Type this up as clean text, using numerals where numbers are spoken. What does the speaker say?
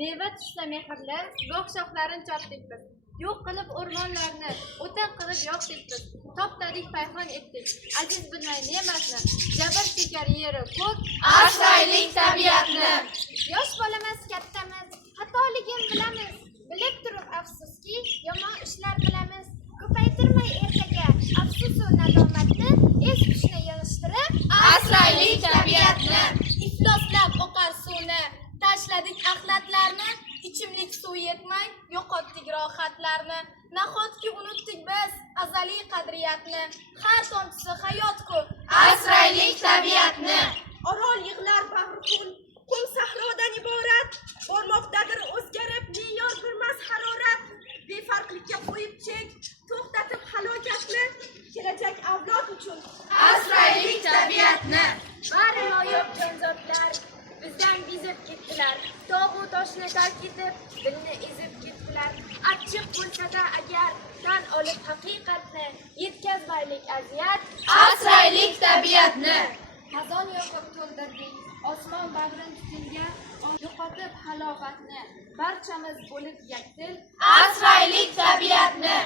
meva tushsa mehrli, bog' shoxlarini chopdik biz. Yo'q qilib o'rmonlarni, o'tin qilib yoqdik biz. Toptadik payhon etdik, aziz bilmay ne'matni, jabr chekar yeri ko'k. Asraylik tabiatni. Yosh bolamiz, kattamiz, xatoligin bilamiz. Bilib turib afsuski, yomon ishlar qilamiz. Ko'paytirmay ertaga afsus-u nadomatni, es-hushni yig'ishtirib, Asraylik tabiatni. Ifloslab oqar suvni, tashladik axlatlarni, ichimlik suv yetmay yo'qotdik rohatlarni. Nahotki unutdik biz azaliy qadriyatni, har tomchisi hayot-ku. Asraylik tabiatni. Orol yig'lar bag'rikul, qum sahrodan iborat, bormoqdadir o'zgarib me'yor bilmas harorat. Befarqlikka qo'yib chek, to'xtatib halokatni, kelajak avlod uchun. Asraylik tabiatni. bari noyob jonzotlar bizdan bezib ketdilar. Tog'u toshni tark etib, dilni ezib ketdilar. Achchiq bo'lsa-da agar tan olib haqiqatni, yetkazmaylik aziyat. Asraylik tabiatni. Xazon yoqib to'ldirdik, osmon bag'rin tutilgan, yo'qotib halog'atni. Barchamiz bo'lib yakdil. Asraylik tabiatni.